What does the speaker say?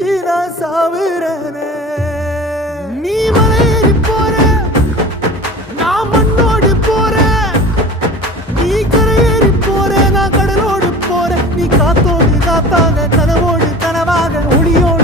துடிச்சு நான் சாவுறேனே. நீ மலையேறி போற, நான் மண்ணோடு போறேன். நீ கரையேறி போற, நான் கடலோடு போறேன். நீ காத்தோடு காத்தாக கனவோடு